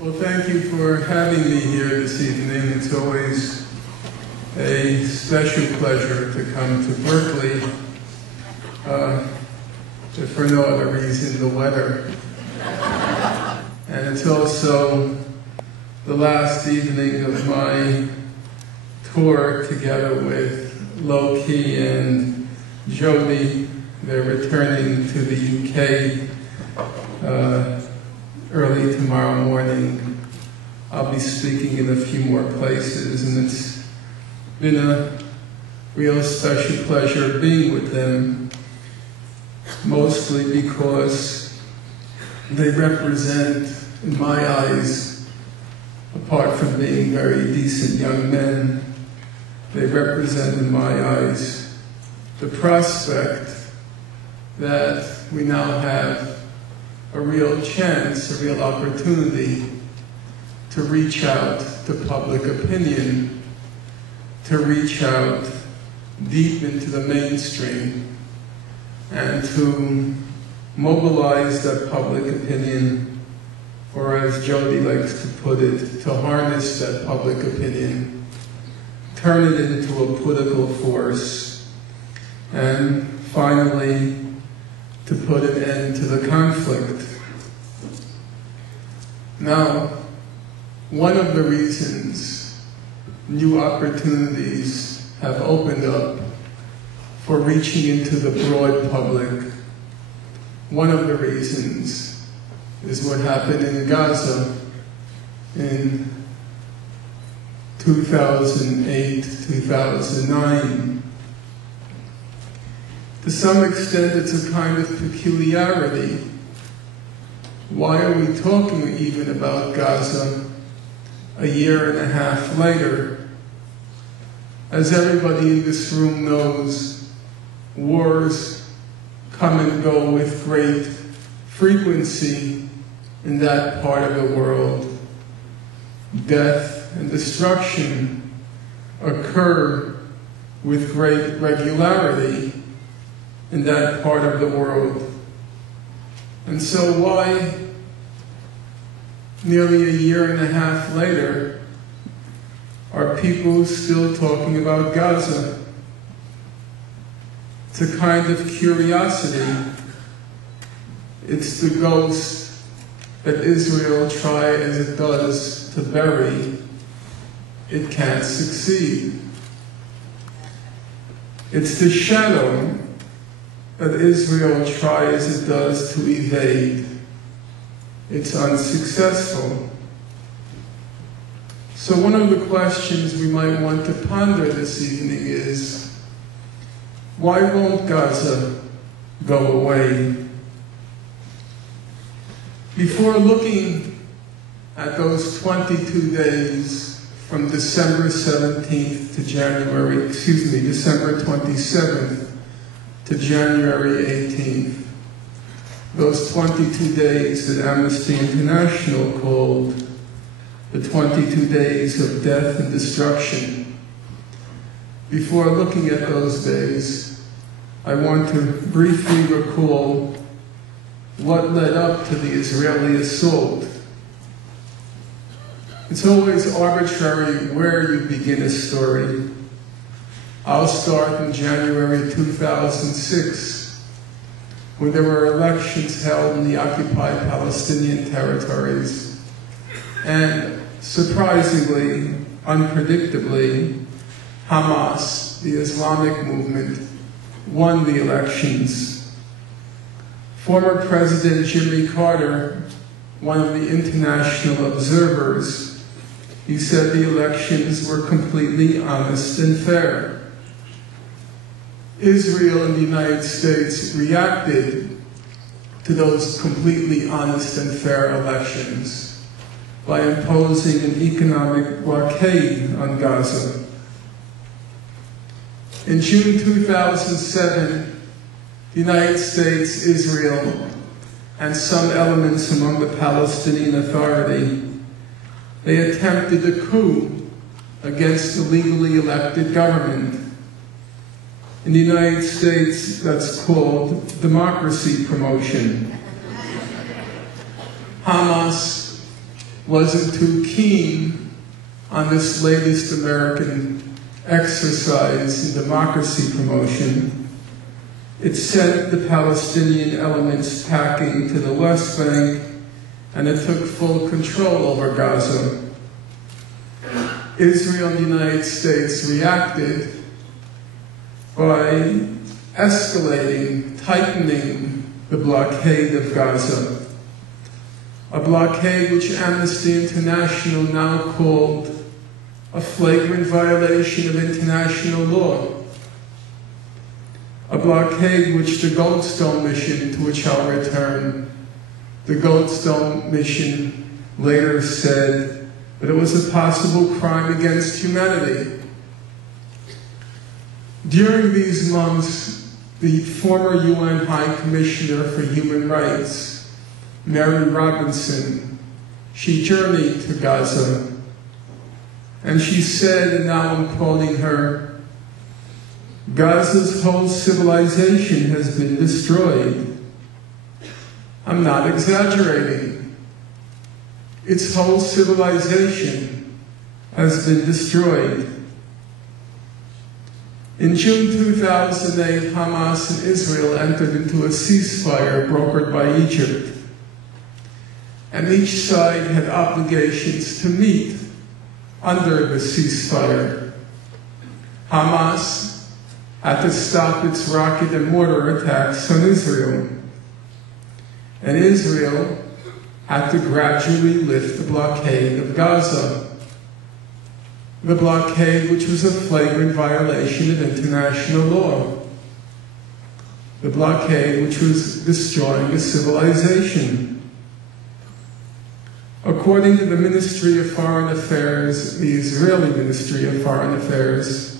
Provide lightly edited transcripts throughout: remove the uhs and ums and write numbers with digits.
Well, thank you for having me here this evening. It's always a special pleasure to come to Berkeley, if for no other reason, the weather. And it's also the last evening of my tour together with Lowkey and Jody. They're returning to the UK early tomorrow morning. I'll be speaking in a few more places, and it's been a real special pleasure being with them, mostly because they represent, in my eyes, apart from being very decent young men, they represent, in my eyes, the prospect that we now have a real chance, a real opportunity to reach out to public opinion, to reach out deep into the mainstream, and to mobilize that public opinion, or as Jody likes to put it, to harness that public opinion, turn it into a political force, and finally to put an end to the conflict. Now, one of the reasons new opportunities have opened up for reaching into the broad public, one of the reasons is what happened in Gaza in 2008, 2009. To some extent, it's a kind of peculiarity. Why are we talking even about Gaza a year and a half later? As everybody in this room knows, wars come and go with great frequency in that part of the world. Death and destruction occur with great regularity in that part of the world. And so why, nearly a year and a half later, are people still talking about Gaza? It's a kind of curiosity. It's the ghost that Israel tries as it does to bury. It can't succeed. It's the shadow that Israel tries as it does to evade. It's unsuccessful. So one of the questions we might want to ponder this evening is, why won't Gaza go away? Before looking at those 22 days from December 17th to December 27th, to January 18th, those 22 days that Amnesty International called the 22 days of death and destruction. Before looking at those days, I want to briefly recall what led up to the Israeli assault. It's always arbitrary where you begin a story. I'll start in January 2006, when there were elections held in the occupied Palestinian territories. And surprisingly, unpredictably, Hamas, the Islamic movement, won the elections. Former President Jimmy Carter, one of the international observers, he said the elections were completely honest and fair. Israel and the United States reacted to those completely honest and fair elections by imposing an economic blockade on Gaza. In June 2007, the United States, Israel, and some elements among the Palestinian Authority, they attempted a coup against the legally elected government. In the United States, that's called democracy promotion. Hamas wasn't too keen on this latest American exercise in democracy promotion. It sent the Palestinian elements packing to the West Bank, and it took full control over Gaza. Israel and the United States reacted by escalating, tightening the blockade of Gaza. A blockade which Amnesty International now called a flagrant violation of international law. A blockade which the Goldstone mission, to which I'll return, the Goldstone mission later said that it was a possible crime against humanity. During these months, the former UN High Commissioner for Human Rights, Mary Robinson, she journeyed to Gaza, and she said, and now I'm quoting her, "Gaza's whole civilization has been destroyed." I'm not exaggerating. Its whole civilization has been destroyed. In June 2008, Hamas and Israel entered into a ceasefire brokered by Egypt, and each side had obligations to meet under the ceasefire. Hamas had to stop its rocket and mortar attacks on Israel, and Israel had to gradually lift the blockade of Gaza. The blockade which was a flagrant violation of international law. The blockade which was destroying a civilization. According to the Ministry of Foreign Affairs, the Israeli Ministry of Foreign Affairs,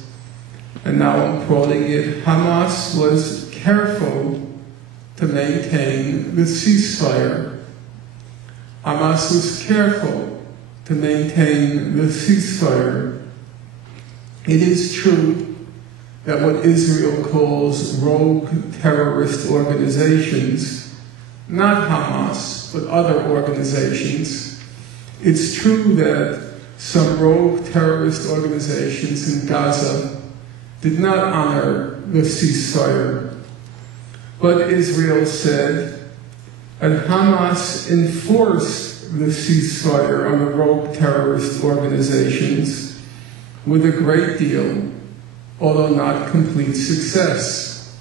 and now I'm quoting it, Hamas was careful to maintain the ceasefire. Hamas was careful to maintain the ceasefire. It is true that what Israel calls rogue terrorist organizations, not Hamas, but other organizations, it's true that some rogue terrorist organizations in Gaza did not honor the ceasefire. But Israel said, and Hamas enforced the ceasefire on the rogue terrorist organizations with a great deal, although not complete success.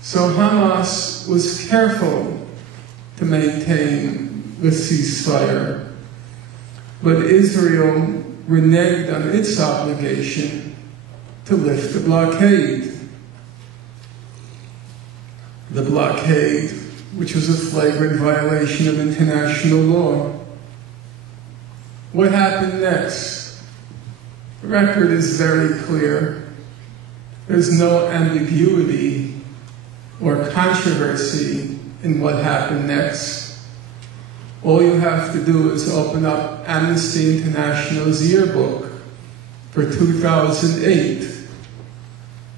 So Hamas was careful to maintain the ceasefire, but Israel reneged on its obligation to lift the blockade. The blockade, which was a flagrant violation of international law. What happened next? The record is very clear. There's no ambiguity or controversy in what happened next. All you have to do is open up Amnesty International's yearbook for 2008.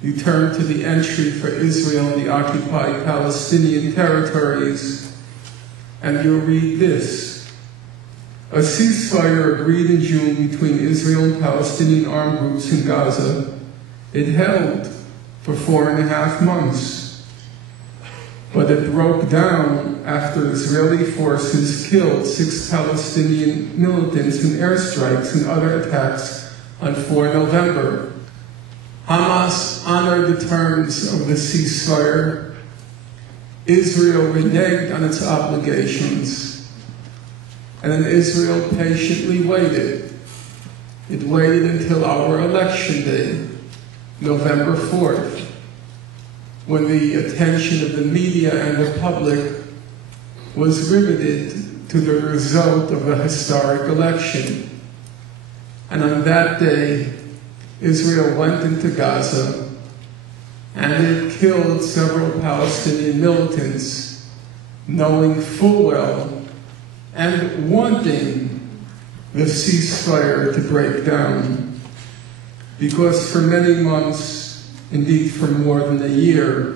You turn to the entry for Israel and the occupied Palestinian territories, and you'll read this. A ceasefire agreed in June between Israel and Palestinian armed groups in Gaza. It held for 4.5 months, but it broke down after Israeli forces killed 6 Palestinian militants in airstrikes and other attacks on 4 November. Hamas honored the terms of the ceasefire. Israel reneged on its obligations. And then Israel patiently waited. It waited until our election day, November 4th, when the attention of the media and the public was riveted to the result of the historic election. And on that day, Israel went into Gaza, and it killed several Palestinian militants, knowing full well and wanting the ceasefire to break down. Because for many months, indeed for more than a year,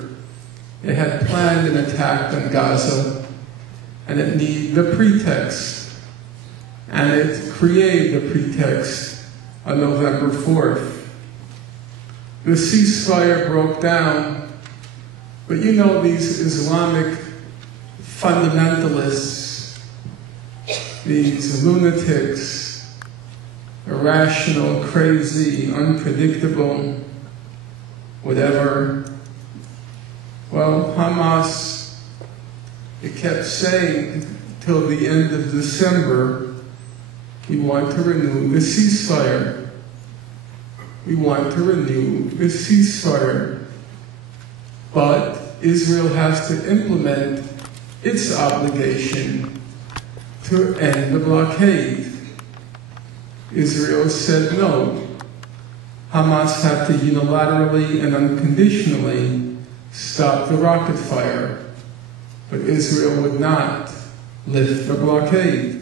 it had planned an attack on Gaza, and it needed the pretext. and it created a pretext on November 4th. The ceasefire broke down, but you know these Islamic fundamentalists, these lunatics, irrational, crazy, unpredictable, whatever. Well, Hamas, it kept saying till the end of December, we want to renew the ceasefire. We want to renew the ceasefire. But Israel has to implement its obligation to end the blockade. Israel said no. Hamas had to unilaterally and unconditionally stop the rocket fire, but Israel would not lift the blockade.